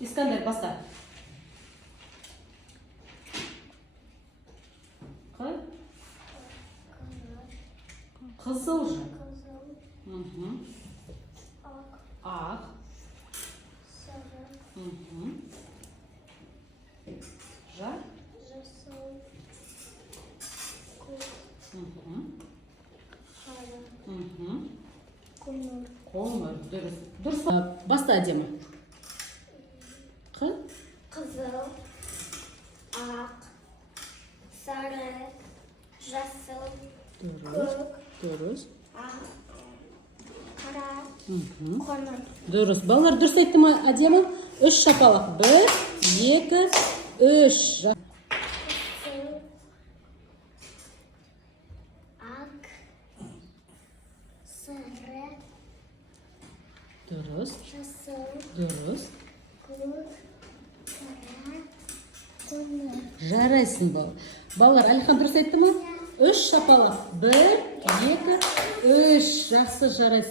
Искандер, баста. Қызыл же. Ақ. Жа. Қоңыр. Дұрыс. Баста әдемі. Қызыл, ақ, сары, жасыл, көк, Дұрыс. қара, қоңыр. Дұрыс. Балалар дұрыс айтты ма әдемі? 3 шапалақ. 1, 2, 3. Қызыл, ақ, сары, Дұрыс. жасыл, Дұрыс. көк, қара, қоңыр. Жарайсың бал. Балалар, Әлихан дұрыс айтты ма? 3 шапалақ. 1, 2, 3. Жақсы жарайсың.